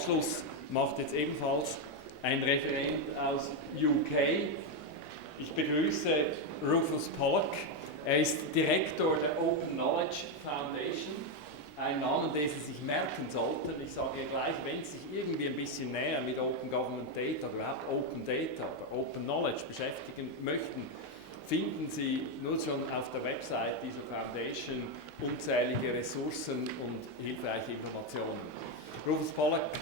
Abschluss macht jetzt ebenfalls ein Referent aus UK. Ich begrüße Rufus Pollock. Er ist Direktor der Open Knowledge Foundation. Ein Namen, den Sie sich merken sollten. Ich sage gleich, wenn Sie sich irgendwie ein bisschen näher mit Open Government Data oder überhaupt Open Data oder Open Knowledge beschäftigen möchten, finden Sie nur schon auf der Website dieser Foundation unzählige Ressourcen und hilfreiche Informationen. Rufus Pollock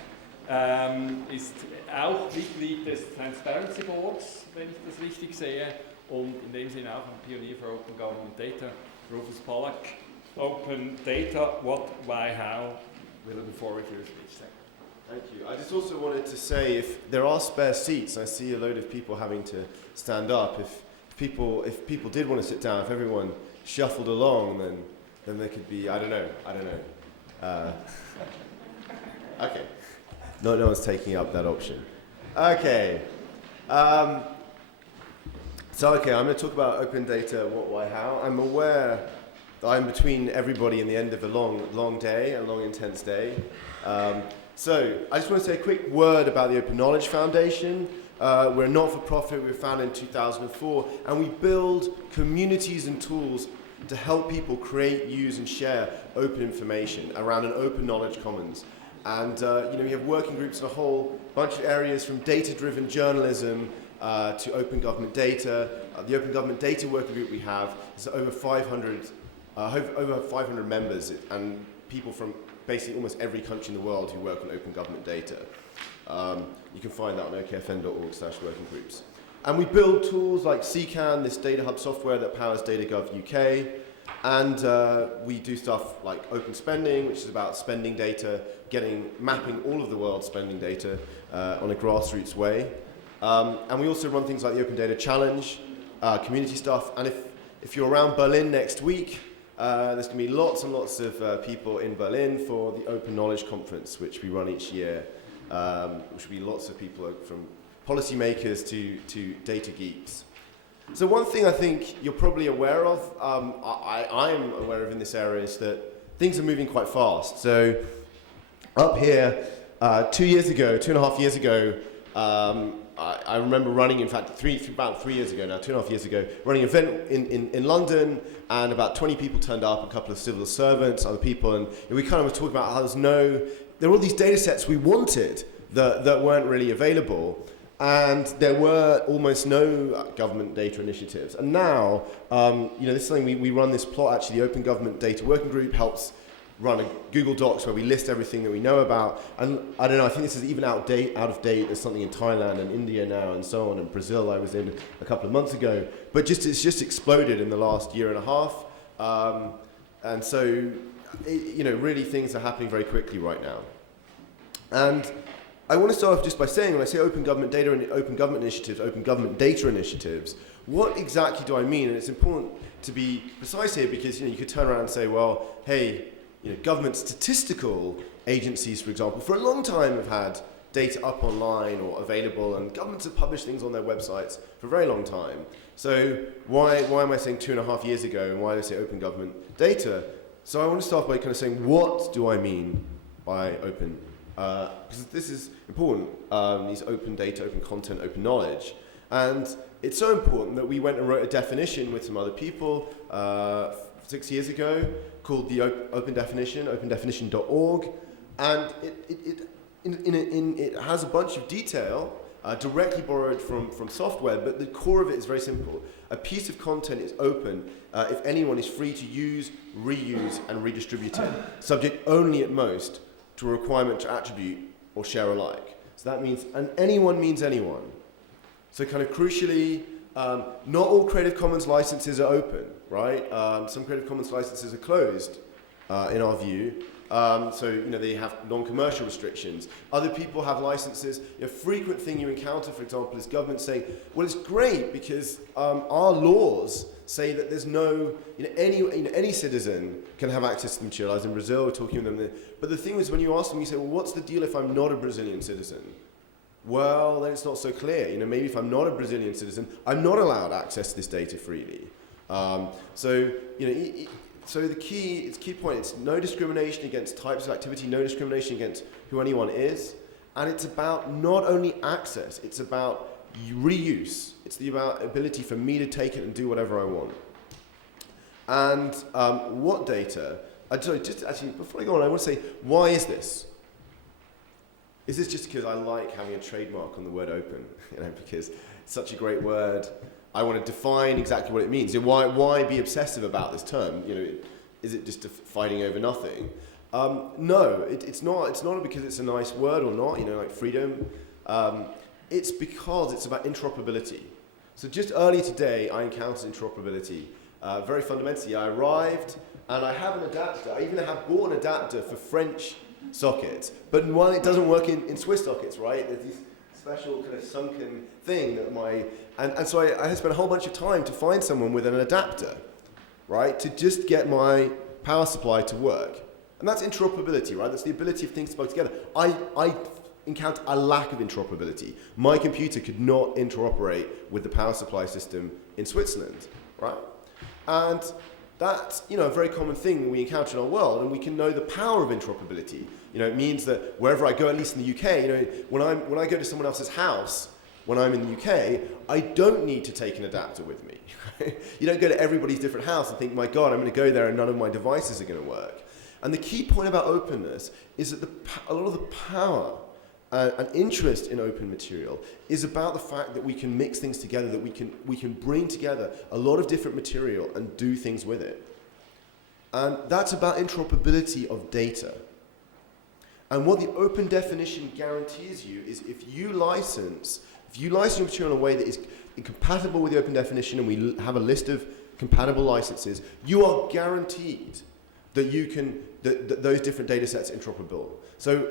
ist auch Mitglied des Transparency Boards, wenn ich das richtig sehe, und in dem Sinne auch ein Pionier für Open Government Data. Rufus Pollock, Open Data, what, why, how? We're looking forward to your speech. Thank you. I just also wanted to say, if there are spare seats, I see a load of people having to stand up. If people did want to sit down, if everyone shuffled along, then there could be, I don't know. Okay. No one's taking up that option. Okay. So I'm going to talk about open data, what, why, how. I'm aware that I'm between everybody and the end of a long day, a long, intense day. So I just want to say a quick word about the Open Knowledge Foundation. We're a not-for-profit. We were founded in 2004, and we build communities and tools to help people create, use, and share open information around an open knowledge commons. And we have working groups in a whole bunch of areas, from data-driven journalism to open government data. The open government data working group we have is over 500 members, and people from basically almost every country in the world who work on open government data. You can find that on okfn.org/working groups. And we build tools like CCAN, this data hub software that powers DataGov UK. And we do stuff like open spending, which is about spending data, mapping all of the world's spending data on a grassroots way. And we also run things like the Open Data Challenge, community stuff. And if you're around Berlin next week, there's going to be lots and lots of people in Berlin for the Open Knowledge Conference, which we run each year, which will be lots of people from policymakers to data geeks. So one thing I think you're probably aware of, I am aware of in this area, is that things are moving quite fast. So up here, 2.5 years ago, I remember running, in fact, about 3 years ago now, 2.5 years ago, running an event in London, and about 20 people turned up, a couple of civil servants, other people, and we kind of were talking about how there were all these data sets we wanted that weren't really available. And there were almost no government data initiatives. And now, this is something we run this plot, actually, the Open Government Data Working Group helps run a Google Docs where we list everything that we know about. And I don't know, I think this is even out of date. There's something in Thailand and India now and so on, and Brazil I was in a couple of months ago. But it's just exploded in the last year and a half. And so, really things are happening very quickly right now. And I want to start off just by saying, when I say open government data and open government initiatives, open government data initiatives, what exactly do I mean? And it's important to be precise here, because you could turn around and say, well, hey, government statistical agencies, for example, for a long time have had data up online or available, and governments have published things on their websites for a very long time. So why am I saying 2.5 years ago, and why do I say open government data? So I want to start by kind of saying, what do I mean by open? Because this is important, these open data, open content, open knowledge. And it's so important that we went and wrote a definition with some other people 6 years ago called the Open Definition, opendefinition.org. And it has a bunch of detail directly borrowed from software, but the core of it is very simple. A piece of content is open if anyone is free to use, reuse, and redistribute it, subject only at most to a requirement to attribute or share alike. So that means, and anyone means anyone. So kind of crucially, not all Creative Commons licenses are open, right? Some Creative Commons licenses are closed, in our view. So they have non-commercial restrictions. Other people have licenses. A frequent thing you encounter, for example, is government saying, well, it's great because our laws say that there's no, any citizen can have access to the material. I was in Brazil, we're talking with them. But the thing is, when you ask them, you say, well, what's the deal if I'm not a Brazilian citizen? Well, then it's not so clear. Maybe if I'm not a Brazilian citizen, I'm not allowed access to this data freely. So the key point, it's no discrimination against types of activity, no discrimination against who anyone is. And it's about not only access, it's about reuse. It's about ability for me to take it and do whatever I want. And what data? Sorry, just actually, before I go on, I want to say, why is this? Is this just because I like having a trademark on the word open? Because it's such a great word. I want to define exactly what it means. Why be obsessive about this term? Is it just fighting over nothing? No, it's not. It's not because it's a nice word or not. Like freedom. It's because it's about interoperability. So just earlier today, I encountered interoperability. Very fundamentally, I arrived and I have an adapter. I even have bought an adapter for French sockets, but one it doesn't work in Swiss sockets, right? There's this special kind of sunken thing that and so I had spent a whole bunch of time to find someone with an adapter, right, to just get my power supply to work. And that's interoperability, right? That's the ability of things to work together. I encountered a lack of interoperability. My computer could not interoperate with the power supply system in Switzerland, right? And that's a very common thing we encounter in our world, and we can know the power of interoperability. It means that wherever I go, at least in the UK, when I go to someone else's house, when I'm in the UK, I don't need to take an adapter with me. You don't go to everybody's different house and think, my God, I'm going to go there and none of my devices are going to work. And the key point about openness is that a lot of the power and interest in open material is about the fact that we can mix things together, that we can bring together a lot of different material and do things with it. And that's about interoperability of data. And what the open definition guarantees you is if you license your material in a way that is compatible with the open definition, and we have a list of compatible licenses, you are guaranteed that that those different data sets are interoperable. So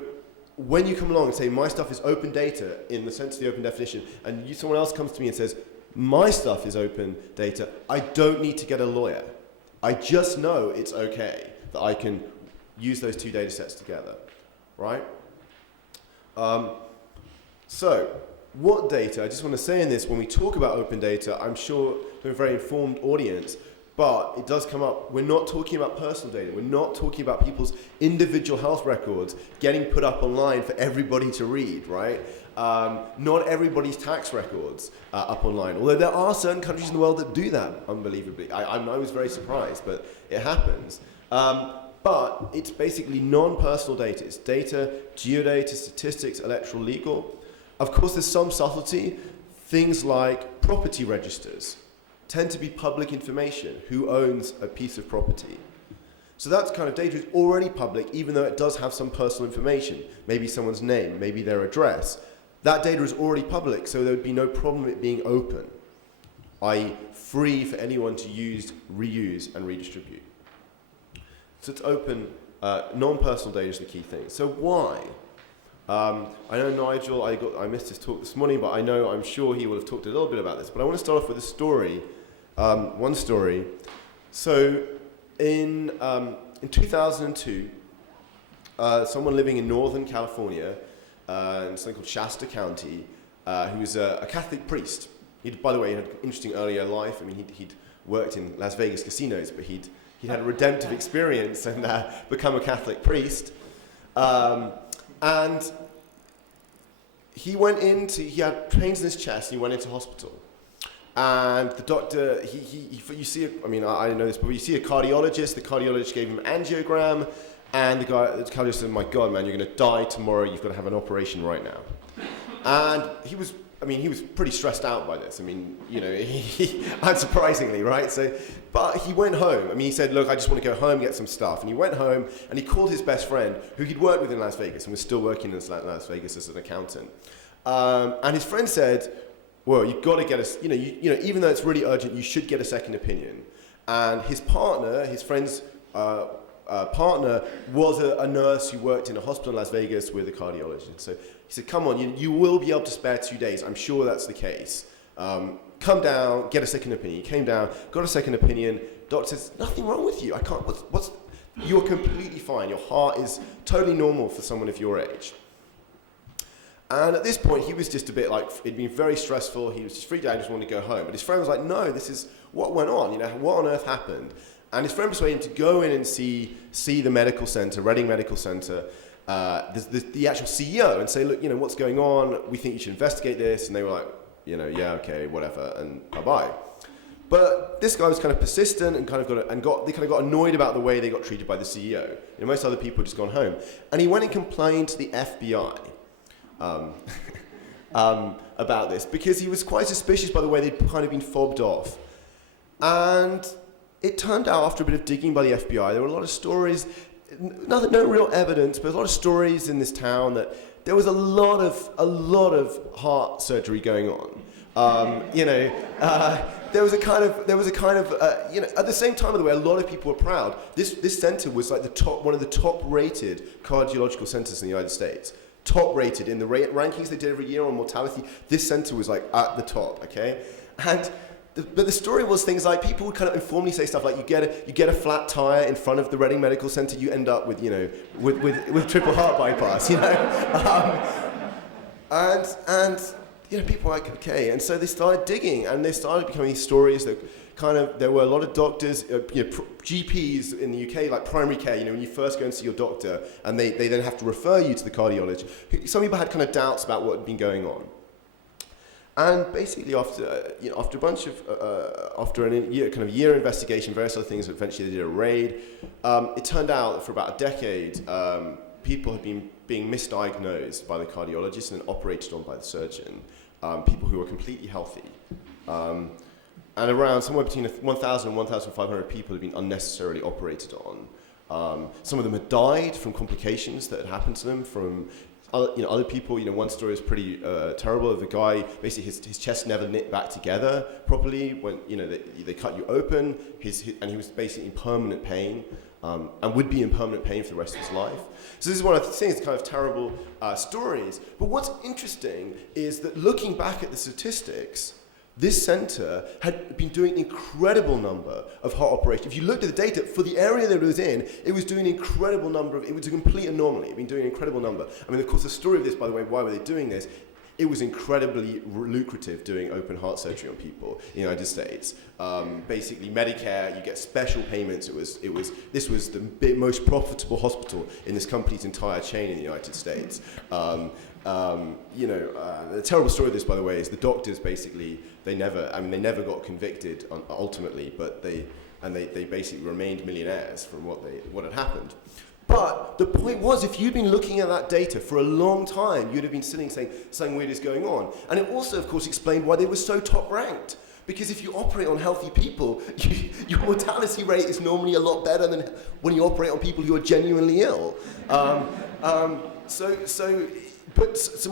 when you come along and say, my stuff is open data in the sense of the open definition, and someone else comes to me and says, my stuff is open data, I don't need to get a lawyer. I just know it's okay that I can use those two data sets together, right? So, what data? I just want to say in this, when we talk about open data, I'm sure we're a very informed audience, but it does come up, we're not talking about personal data. We're not talking about people's individual health records getting put up online for everybody to read, right? Not everybody's tax records up online, although there are certain countries in the world that do that, unbelievably. I was very surprised, but it happens. But it's basically non-personal data. It's data, geodata, statistics, electoral, legal. Of course, there's some subtlety. Things like property registers tend to be public information. Who owns a piece of property? So that kind of data is already public, even though it does have some personal information. Maybe someone's name, maybe their address. That data is already public, so there would be no problem with it being open, i.e. free for anyone to use, reuse, and redistribute. So it's open, non-personal data is the key thing. So why? I know Nigel, I missed his talk this morning, but I'm sure he will have talked a little bit about this. But I want to start off with a story, one story. So in 2002, someone living in Northern California, in something called Shasta County, who was a Catholic priest. By the way, he had an interesting earlier life. I mean, he'd worked in Las Vegas casinos, but he'd had a redemptive experience and become a Catholic priest. And he had pains in his chest, and he went into hospital. And the doctor, you see, I didn't know this, but you see a cardiologist. The cardiologist gave him an angiogram, and the cardiologist said, "My God, man, you're going to die tomorrow. You've got to have an operation right now." And he was pretty stressed out by this. Unsurprisingly, right? But he went home. He said, "Look, I just want to go home, get some stuff." And he went home, and he called his best friend, who he'd worked with in Las Vegas, and was still working in Las Vegas as an accountant. And his friend said, "Well, you've got to get even though it's really urgent, you should get a second opinion." And his partner, his friend's partner, was a nurse who worked in a hospital in Las Vegas with a cardiologist. So he said, "Come on, you will be able to spare 2 days. I'm sure that's the case. Come down, get a second opinion." He came down, got a second opinion. Doctor says, "Nothing wrong with you. You're completely fine. Your heart is totally normal for someone of your age." And at this point, he was just a bit like, it'd been very stressful. He was just freaked out, he just wanted to go home. But his friend was like, "No, this is what went on. What on earth happened?" And his friend persuaded him to go in and see the medical center, Reading Medical Center. the actual CEO and say, look, what's going on? We think you should investigate this. And they were like, yeah, okay, whatever, and bye-bye. But this guy was kind of persistent and they kind of got annoyed about the way they got treated by the CEO. Most other people had just gone home. And he went and complained to the FBI about this because he was quite suspicious by the way they'd kind of been fobbed off. And it turned out after a bit of digging by the FBI, there were a lot of stories, no real evidence, but a lot of stories in this town that there was a lot of heart surgery going on. There was a kind of at the same time, by the way, a lot of people were proud. This center was like one of the top rated cardiological centers in the United States. Top rated in the rankings they did every year on mortality. This center was like at the top, okay? But the story was things like people would kind of informally say stuff like you get a flat tire in front of the Reading Medical Center, you end up with with triple heart bypass, and people were like, okay, and so they started digging, and they started becoming these stories that there were a lot of doctors, GPs in the UK, like primary care, when you first go and see your doctor, and they then have to refer you to the cardiologist. Some people had kind of doubts about what had been going on. And basically, after a year investigation, various other things, eventually they did a raid. It turned out that for about a decade, people had been being misdiagnosed by the cardiologist and then operated on by the surgeon. People who were completely healthy, and around somewhere between 1,000 and 1,500 people had been unnecessarily operated on. Some of them had died from complications that had happened to them from. Other people, one story is pretty terrible of a guy, basically his chest never knit back together properly when, they cut you open, and he was basically in permanent pain, and would be in permanent pain for the rest of his life. So this is one of the things, kind of terrible stories. But what's interesting is that looking back at the statistics, this center had been doing an incredible number of heart operations. If you looked at the data, for the area that it was in, it was doing an incredible number it was a complete anomaly. It had been doing an incredible number. I mean, of course, the story of this, by the way, why were they doing this? It was incredibly lucrative doing open heart surgery on people in the United States. Basically, Medicare, you get special payments. This was the most profitable hospital in this company's entire chain in the United States. The terrible story of this, by the way, is the doctors basically, they never got convicted ultimately, but they basically remained millionaires from what had happened. But the point was, if you'd been looking at that data for a long time, you'd have been sitting saying something weird is going on. And it also, of course, explained why they were so top ranked. Because if you operate on healthy people, your mortality rate is normally a lot better than when you operate on people who are genuinely ill. So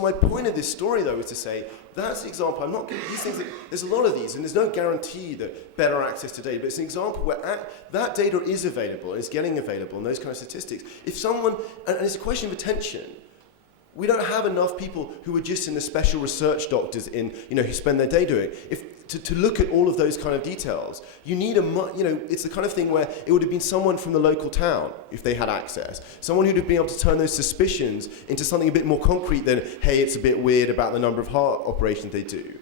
my point of this story, though, is to say, that's the example. I'm not these things. There's a lot of these, and there's no guarantee that better access to data. But it's an example where that data is available, and it's getting available, and those kind of statistics. If someone, and it's a question of attention. We don't have enough people who are just in the special research doctors who spend their day doing it. To look at all of those kind of details, you need it's the kind of thing where it would have been someone from the local town if they had access. Someone who'd have been able to turn those suspicions into something a bit more concrete than, hey, it's a bit weird about the number of heart operations they do.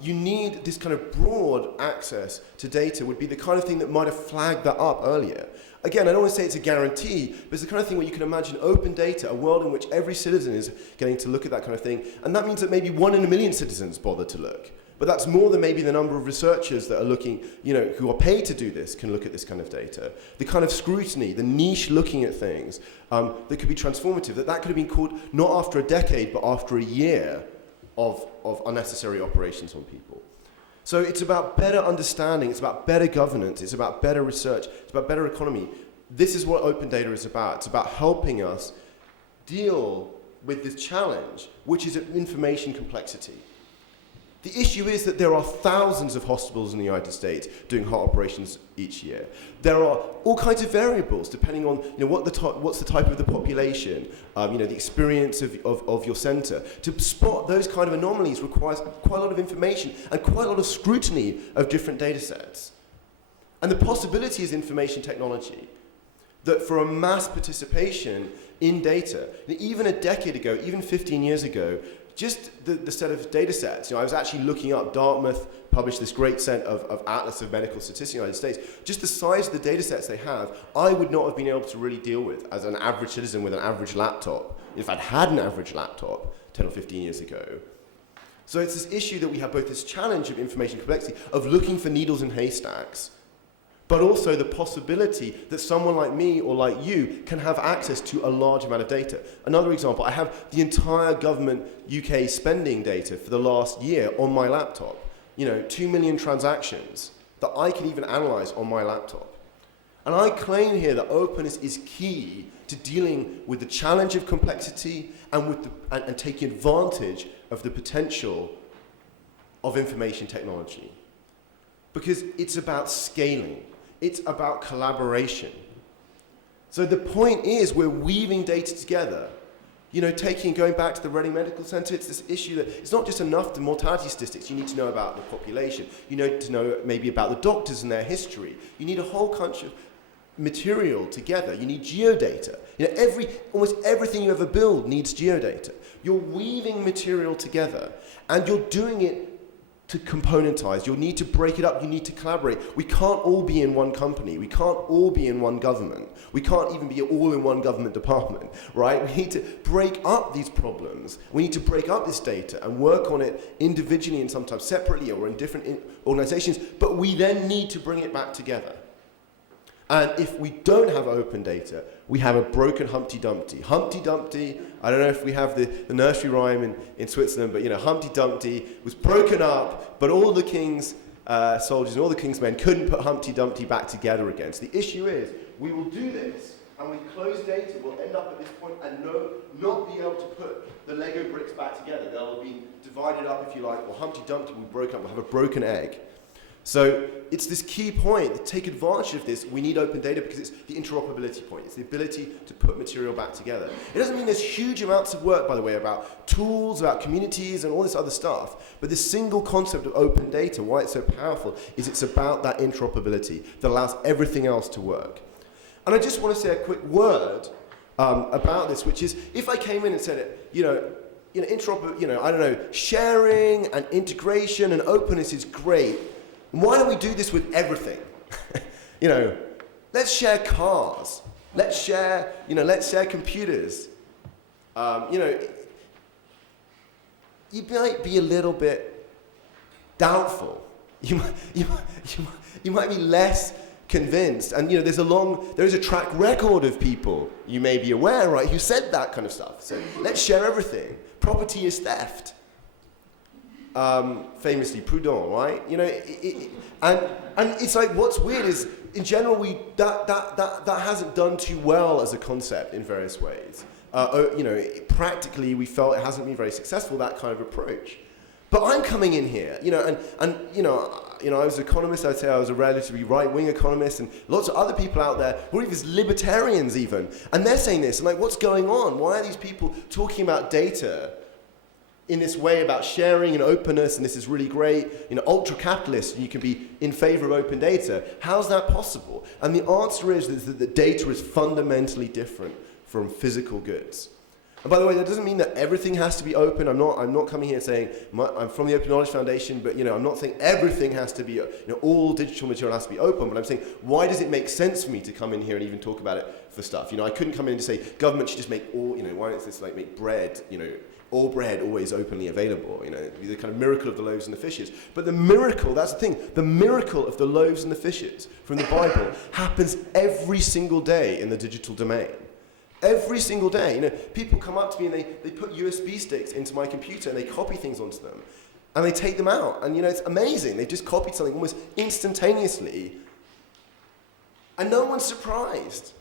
You need this kind of broad access to data would be the kind of thing that might have flagged that up earlier. Again, I don't want to say it's a guarantee, but it's the kind of thing where you can imagine open data, a world in which every citizen is getting to look at that kind of thing, and that means that maybe 1 in a million citizens bother to look. But that's more than maybe the number of researchers that are looking, who are paid to do this, can look at this kind of data. The kind of scrutiny, the niche looking at things that could be transformative, that could have been called not after a decade, but after a year of unnecessary operations on people. So it's about better understanding, it's about better governance, it's about better research, it's about better economy. This is what open data is about. It's about helping us deal with this challenge, which is information complexity. The issue is that there are thousands of hospitals in the United States doing heart operations each year. There are all kinds of variables depending on what's the type of the population, the experience of your center. To spot those kind of anomalies requires quite a lot of information and quite a lot of scrutiny of different data sets. And the possibility is information technology, that for a mass participation in data, even a decade ago, even 15 years ago, just the set of data sets. I was actually looking up, Dartmouth published this great set of Atlas of Medical Statistics in the United States. Just the size of the data sets they have, I would not have been able to really deal with as an average citizen with an average laptop, if I'd had an average laptop 10 or 15 years ago. So it's this issue that we have both this challenge of information complexity, of looking for needles in haystacks, but also the possibility that someone like me or like you can have access to a large amount of data. Another example, I have the entire government UK spending data for the last year on my laptop. 2 million transactions that I can even analyze on my laptop. And I claim here that openness is key to dealing with the challenge of complexity and taking advantage of the potential of information technology. Because it's about scaling. It's about collaboration. So the point is we're weaving data together. Going back to the Reading Medical Centre, it's this issue that it's not just enough the mortality statistics. You need to know about the population. You need to know maybe about the doctors and their history. You need a whole bunch of material together. You need geodata. Almost everything you ever build needs geodata. You're weaving material together, and you're doing it to componentize. You'll need to break it up. You need to collaborate. We can't all be in one company. We can't all be in one government. We can't even be all in one government department, right? We need to break up these problems. We need to break up this data and work on it individually and sometimes separately or in different organizations, but we then need to bring it back together. And if we don't have open data, we have a broken Humpty Dumpty. Humpty Dumpty, I don't know if we have the nursery rhyme in Switzerland, but Humpty Dumpty was broken up, but all the king's soldiers and all the king's men couldn't put Humpty Dumpty back together again. So the issue is, we will do this, and with closed data, we'll end up at this point and not be able to put the Lego bricks back together. They'll be divided up, if you like. Well, Humpty Dumpty will be broken up, we'll have a broken egg. So it's this key point, to take advantage of this, we need open data because it's the interoperability point. It's the ability to put material back together. It doesn't mean there's huge amounts of work, by the way, about tools, about communities, and all this other stuff. But the single concept of open data, why it's so powerful, is it's about that interoperability that allows everything else to work. And I just want to say a quick word about this, which is, if I came in and said, sharing and integration and openness is great. Why don't we do this with everything? Let's share cars. Let's share computers. You might be a little bit doubtful. You might be less convinced. And there is a track record of people, you may be aware, right, who said that kind of stuff. So let's share everything. Property is theft. Famously Proudhon, right? And it's like, what's weird is, in general, that hasn't done too well as a concept in various ways. Practically, we felt it hasn't been very successful, that kind of approach. But I'm coming in here, I was an economist. I'd say I was a relatively right-wing economist, and lots of other people out there who are even libertarians even, and they're saying this. I'm like, what's going on? Why are these people talking about data in this way, about sharing and openness, and this is really great, ultra-capitalist, and you can be in favor of open data. How's that possible? And the answer is that the data is fundamentally different from physical goods. And by the way, that doesn't mean that everything has to be open. I'm not coming here saying, I'm from the Open Knowledge Foundation, but I'm not saying everything has to be, all digital material has to be open, but I'm saying, why does it make sense for me to come in here and even talk about it for stuff? I couldn't come in and say, government should just make all, why don't this make bread, all bread always openly available, the kind of miracle of the loaves and the fishes. But the miracle, that's the thing, the miracle of the loaves and the fishes from the Bible happens every single day in the digital domain. Every single day. People come up to me and they put USB sticks into my computer and they copy things onto them. And they take them out. And it's amazing. They've just copied something almost instantaneously. And no one's surprised.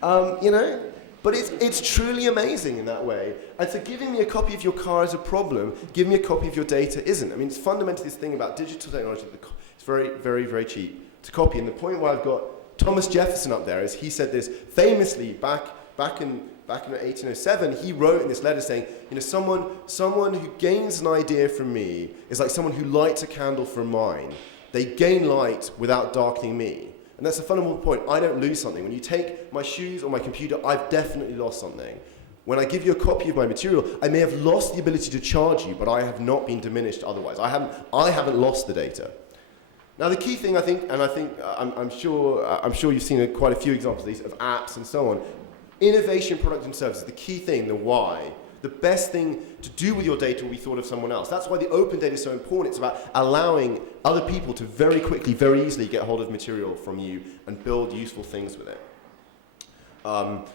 But it's truly amazing in that way. And so giving me a copy of your car is a problem. Giving me a copy of your data isn't. It's fundamentally this thing about digital technology. It's very, very, very cheap to copy. And the point where I've got Thomas Jefferson up there is he said this famously back in 1807. He wrote in this letter saying, someone who gains an idea from me is like someone who lights a candle from mine. They gain light without darkening me. And that's a fundamental point. I don't lose something. When you take my shoes or my computer, I've definitely lost something. When I give you a copy of my material, I may have lost the ability to charge you, but I have not been diminished otherwise. I haven't lost the data. Now the key thing, I'm sure you've seen quite a few examples of these, of apps and so on. Innovation, product and services, the key thing, the why. The best thing to do with your data will be thought of someone else. That's why the open data is so important. It's about allowing other people to very quickly, very easily get hold of material from you and build useful things with it. And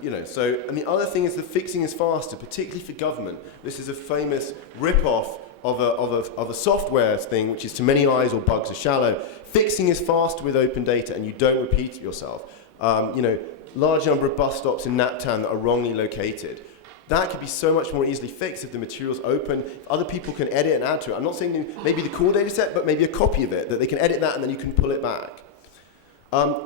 the other thing is the fixing is faster, particularly for government. This is a famous rip-off of a software thing, which is to many eyes all bugs are shallow. Fixing is faster with open data, and you don't repeat it yourself. Large number of bus stops in Naptown that are wrongly located. That could be so much more easily fixed if the material's open. If other people can edit and add to it. I'm not saying maybe the core data set, but maybe a copy of it, that they can edit that and then you can pull it back.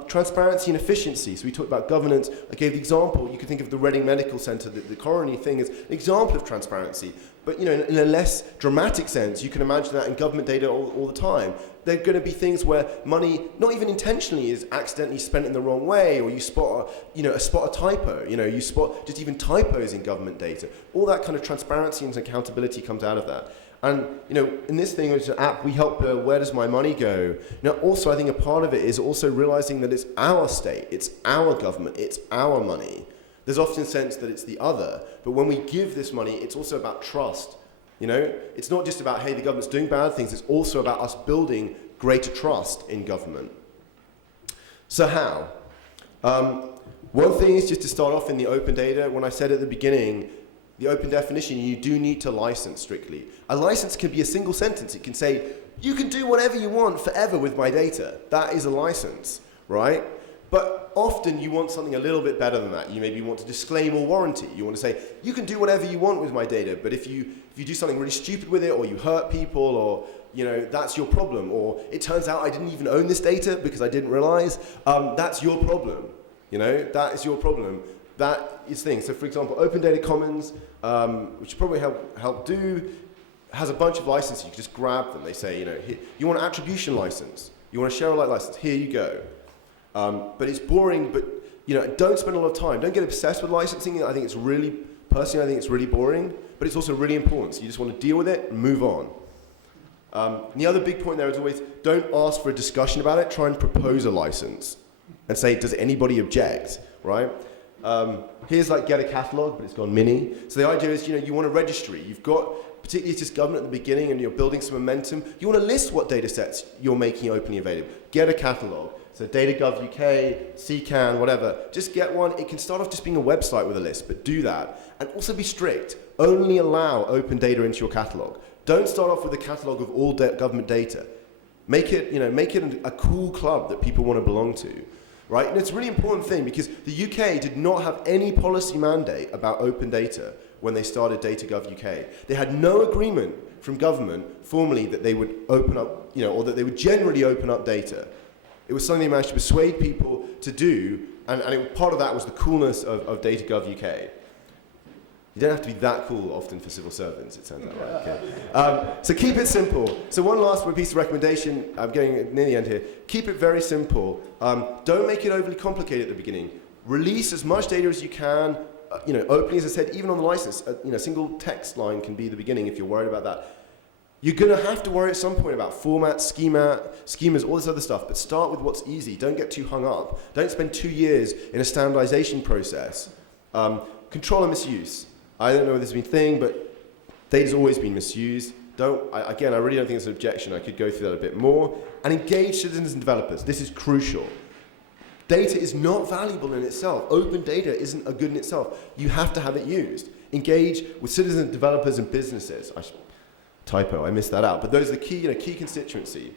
Transparency and efficiency. So we talked about governance. I gave the example. You could think of the Reading Medical Centre, the coronary thing, as an example of transparency. But in a less dramatic sense, you can imagine that in government data all the time. There are going to be things where money, not even intentionally, is accidentally spent in the wrong way, or you spot a typo. You spot just even typos in government data. All that kind of transparency and accountability comes out of that. And in this thing, which is an app, we help where does my money go? Also, I think a part of it is also realizing that it's our state, it's our government, it's our money. There's often a sense that it's the other, but when we give this money, it's also about trust. It's not just about, hey, the government's doing bad things, it's also about us building greater trust in government. So how? One thing is just to start off in the open data. When I said at the beginning, the open definition, you do need to license strictly. A license can be a single sentence. It can say, you can do whatever you want forever with my data. That is a license, right? But often you want something a little bit better than that. You maybe want to disclaim or warranty. You want to say, you can do whatever you want with my data, but if you do something really stupid with it, or you hurt people, or that's your problem. Or it turns out I didn't even own this data because I didn't realize, that's your problem. That is your problem. That is things. So for example, Open Data Commons, which probably help do, has a bunch of licenses. You can just grab them. They say, here, you want an attribution license, you want a share alike license, here you go. But it's boring, but don't spend a lot of time. Don't get obsessed with licensing. I think it's really boring, but it's also really important. So you just want to deal with it and move on. And the other big point there is always, don't ask for a discussion about it, try and propose a license and say, does anybody object, right? Here's like get a catalog, but it's gone mini. So the idea is, you want a registry. You've got, particularly if it's government at the beginning and you're building some momentum, you want to list what data sets you're making openly available. Get a catalog. So DataGov UK, CCAN, whatever. Just get one. It can start off just being a website with a list, but do that. And also be strict. Only allow open data into your catalog. Don't start off with a catalog of all government data. Make it a cool club that people want to belong to. Right? And it's a really important thing because the UK did not have any policy mandate about open data when they started DataGov UK. They had no agreement from government formally that they would open up, or that they would generally open up data. It was something they managed to persuade people to do, and part of that was the coolness of DataGov UK. You don't have to be that cool often for civil servants, it turns out, right? Okay. So keep it simple. So one last piece of recommendation, I'm getting near the end here. Keep it very simple. Don't make it overly complicated at the beginning. Release as much data as you can, openly, as I said, even on the license. A single text line can be the beginning if you're worried about that. You're going to have to worry at some point about formats, schemas, all this other stuff, but start with what's easy. Don't get too hung up. Don't spend 2 years in a standardization process. Control and misuse. I don't know if this has been a thing, but data's always been misused. I really don't think it's an objection. I could go through that a bit more. And engage citizens and developers. This is crucial. Data is not valuable in itself. Open data isn't a good in itself. You have to have it used. Engage with citizens, developers, and businesses. Typo, I missed that out. But those are the key constituency.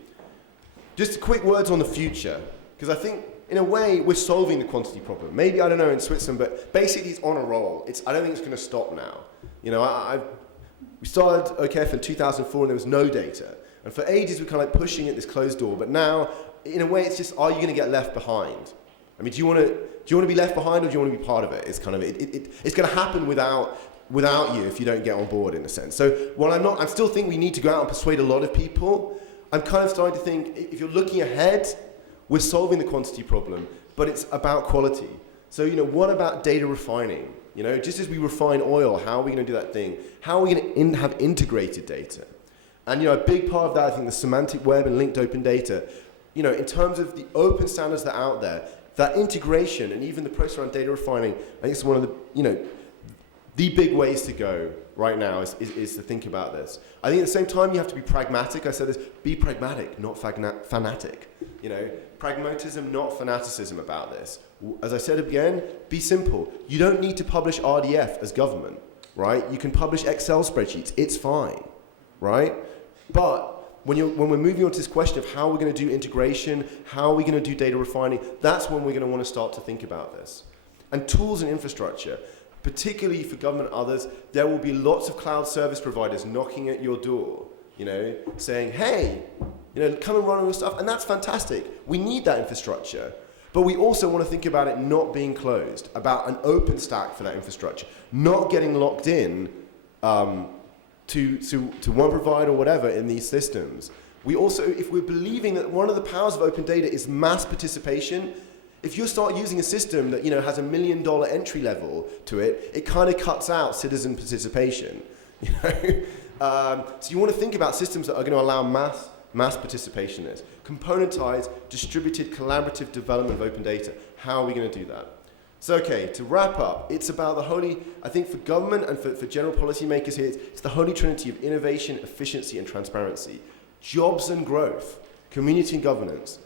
Just quick words on the future, because I think, in a way, we're solving the quantity problem. Maybe, I don't know, in Switzerland, but basically it's on a roll. I don't think it's going to stop now. We started OKF in 2004 and there was no data. And for ages we kind of pushing at this closed door, but now, in a way, it's just, are you going to get left behind? I mean, do you want to be left behind or do you want to be part of it? It's kind of, it's going to happen without you if you don't get on board, in a sense. So while I still think we need to go out and persuade a lot of people, I'm kind of starting to think, if you're looking ahead, we're solving the quantity problem, but it's about quality. So, what about data refining? You know, just as we refine oil, how are we going to do that thing? How are we going to have integrated data? And, you know, a big part of that, I think, the semantic web and linked open data, you know, in terms of the open standards that are out there, that integration and even the process around data refining, I think it's one of the, you know, the big ways to go right now is to think about this. I think at the same time you have to be pragmatic. I said this, be pragmatic, not fanatic. You know, pragmatism, not fanaticism about this. As I said again, be simple. You don't need to publish RDF as government, right? You can publish Excel spreadsheets, it's fine, right? But when we're moving on to this question of how we're going to do integration, how are we going to do data refining, that's when we're going to want to start to think about this. And tools and infrastructure, particularly for government and others, there will be lots of cloud service providers knocking at your door, you know, saying, hey, you know, come and run all your stuff, and that's fantastic. We need that infrastructure. But we also want to think about it not being closed, about an open stack for that infrastructure, not getting locked in to one provider or whatever in these systems. We also, if we're believing that one of the powers of open data is mass participation, if you start using a system that, you know, has $1 million entry level to it, it kind of cuts out citizen participation. You know? So you want to think about systems that are going to allow mass participation in this. Componentized, distributed, collaborative development of open data. How are we going to do that? So, okay, to wrap up, it's about the holy, I think for government and for general policymakers here, it's the holy trinity of innovation, efficiency, and transparency. Jobs and growth, community and governance.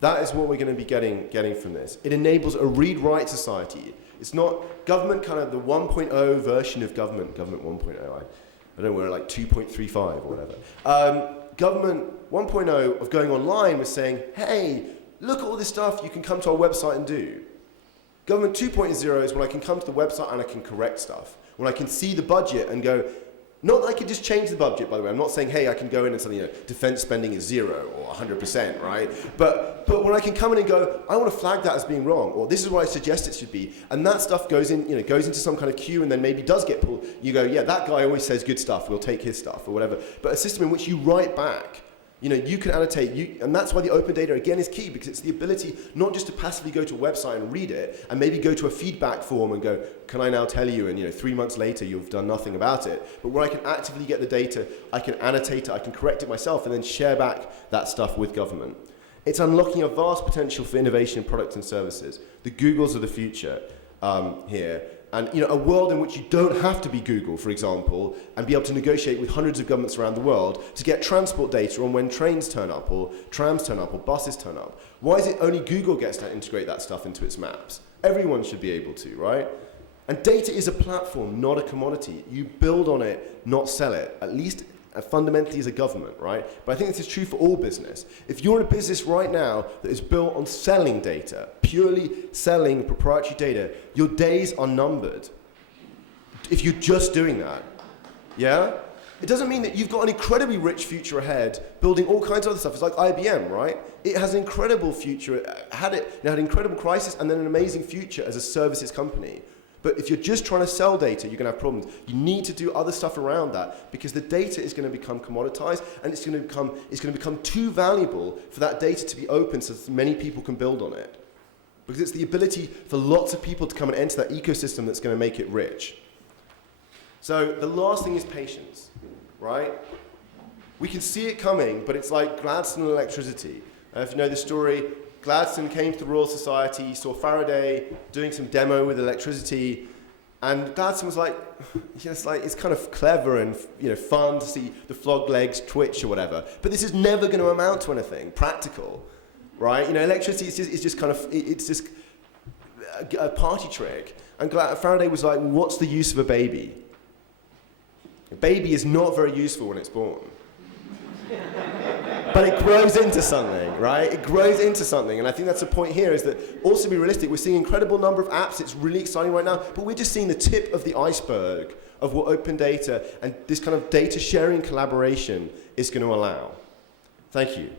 That is what we're going to be getting from this. It enables a read-write society. It's not government kind of the 1.0 version of government 1.0. I don't know, we're like 2.35 or whatever. Government 1.0 of going online was saying, hey, look at all this stuff you can come to our website and do. Government 2.0 is when I can come to the website and I can correct stuff. When I can see the budget and go, not that I can just change the budget, by the way. I'm not saying, hey, I can go in and say, you know, defense spending is 0 or 100%, right? But when I can come in and go, I want to flag that as being wrong, or this is what I suggest it should be, and that stuff goes in, you know, goes into some kind of queue and then maybe does get pulled. You go, yeah, that guy always says good stuff. We'll take his stuff or whatever. But a system in which you write back, you know, you can annotate, and that's why the open data, again, is key, because it's the ability not just to passively go to a website and read it, and maybe go to a feedback form and go, can I now tell you, and, you know, 3 months later, you've done nothing about it. But where I can actively get the data, I can annotate it, I can correct it myself, and then share back that stuff with government. It's unlocking a vast potential for innovation in products and services. The Googles of the future here. And, you know, a world in which you don't have to be Google, for example, and be able to negotiate with hundreds of governments around the world to get transport data on when trains turn up, or trams turn up, or buses turn up. Why is it only Google gets to integrate that stuff into its maps? Everyone should be able to, right? And data is a platform, not a commodity. You build on it, not sell it, at least fundamentally as a government, right? But I think this is true for all business. If you're in a business right now that is built on selling data, purely selling proprietary data, your days are numbered. If you're just doing that, yeah? It doesn't mean that you've got an incredibly rich future ahead, building all kinds of other stuff. It's like IBM, right? It has an incredible future. It had an incredible crisis and then an amazing future as a services company. But if you're just trying to sell data, you're going to have problems. You need to do other stuff around that, because the data is going to become commoditized, and it's going to become too valuable for that data to be open so that many people can build on it. Because it's the ability for lots of people to come and enter that ecosystem that's going to make it rich. So the last thing is patience, right? We can see it coming, but it's like Gladstone and electricity. If you know the story, Gladstone came to the Royal Society, saw Faraday doing some demo with electricity, and Gladstone was like, it's kind of clever and, you know, fun to see the frog legs twitch or whatever, but this is never going to amount to anything practical, right? You know, electricity is just kind of, it's just a party trick. And Faraday was like, what's the use of a baby? A baby is not very useful when it's born. But it grows into something, right? It grows into something. And I think that's the point here, is that also be realistic. We're seeing an incredible number of apps. It's really exciting right now. But we're just seeing the tip of the iceberg of what open data and this kind of data sharing collaboration is going to allow. Thank you.